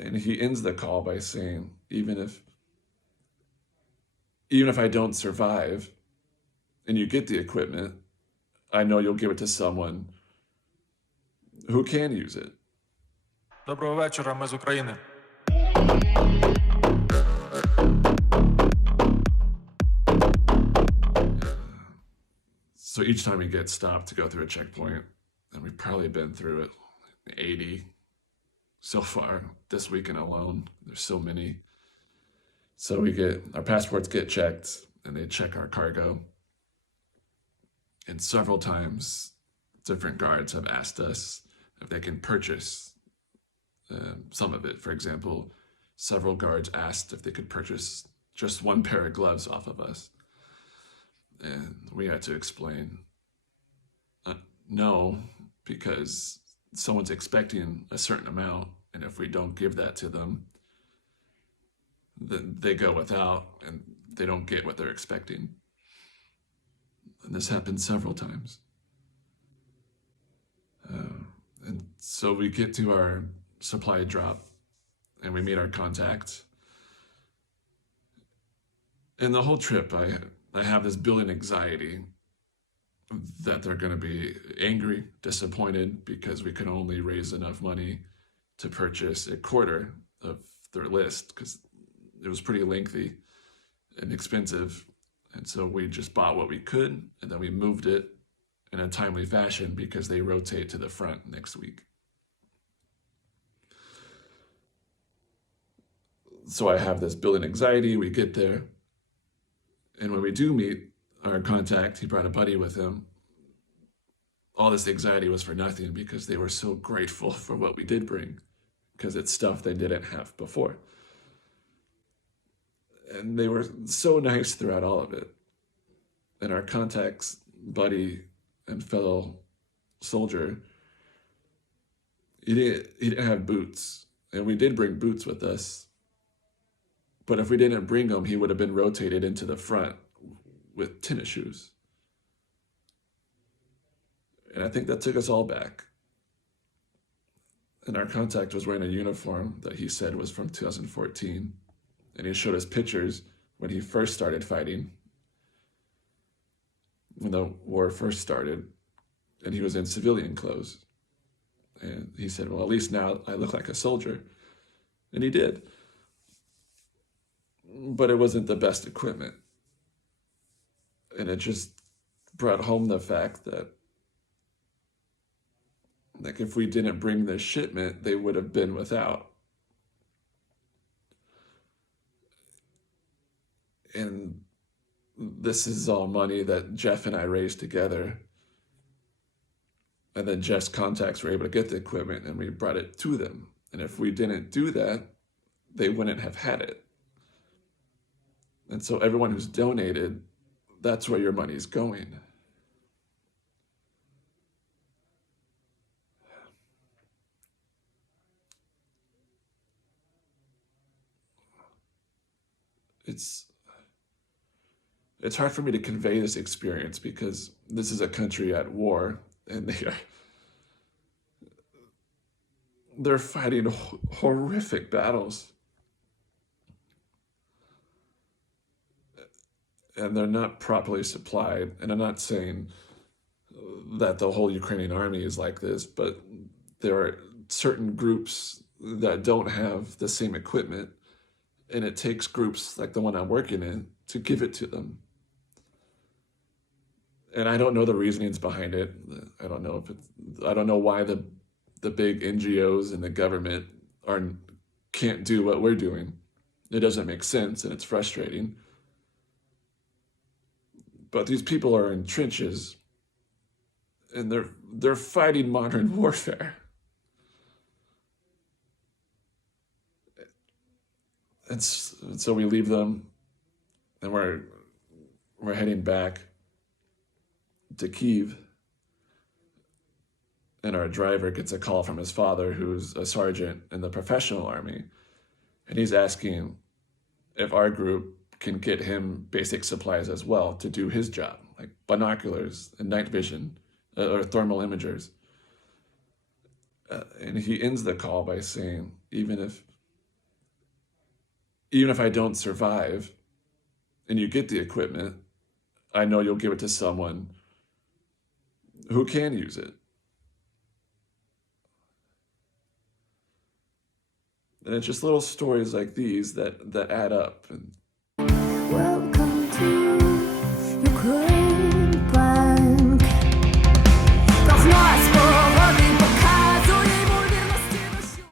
And he ends the call by saying, even if I don't survive and you get the equipment, I know you'll give it to someone who can use it. Доброго вечора, ми з України. So each time we get stopped to go through a checkpoint, and we've probably been through it 80 so far this weekend alone. There's so many. So our passports get checked, and they check our cargo. And several times, different guards have asked us if they can purchase some of it. For example, several guards asked if they could purchase just one pair of gloves off of us. And we had to explain, no, because someone's expecting a certain amount, and if we don't give that to them, then they go without, and they don't get what they're expecting. And this happened several times. And so we get to our supply drop, and we meet our contact. And the whole trip, I have this building anxiety that they're going to be angry, disappointed, because we can only raise enough money to purchase a quarter of their list, because it was pretty lengthy and expensive. And so we just bought what we could, and then we moved it in a timely fashion because they rotate to the front next week. So I have this building anxiety. We get there, and when we do meet our contact, he brought a buddy with him. All this anxiety was for nothing because they were so grateful for what we did bring, because it's stuff they didn't have before. And they were so nice throughout all of it. And our contact's buddy and fellow soldier, he didn't have boots. And we did bring boots with us. But if we didn't bring them, he would have been rotated into the front with tennis shoes. And I think that took us all back. And our contact was wearing a uniform that he said was from 2014. And he showed us pictures when he first started fighting, when the war first started, and he was in civilian clothes. And he said, well, at least now I look like a soldier. And he did. But it wasn't the best equipment. And it just brought home the fact that, like, if we didn't bring this shipment, they would have been without. And this is all money that Jeff and I raised together. And then Jeff's contacts were able to get the equipment, and we brought it to them. And if we didn't do that, they wouldn't have had it. And so everyone who's donated, that's where your money is going. It's hard for me to convey this experience because this is a country at war, and they're fighting horrific battles. And they're not properly supplied. And I'm not saying that the whole Ukrainian army is like this, but there are certain groups that don't have the same equipment, and it takes groups like the one I'm working in to give it to them. And I don't know the reasonings behind it. I don't know why the big NGOs and the government can't do what we're doing. It doesn't make sense, and it's frustrating. But these people are in trenches, and they're fighting modern warfare. And so we leave them, and we're heading back to Kyiv. And our driver gets a call from his father, who's a sergeant in the professional army, and he's asking if our group can get him basic supplies as well to do his job, like binoculars and night vision or thermal imagers. And he ends the call by saying, even even if I don't survive and you get the equipment, I know you'll give it to someone who can use it. And it's just little stories like these that add up. And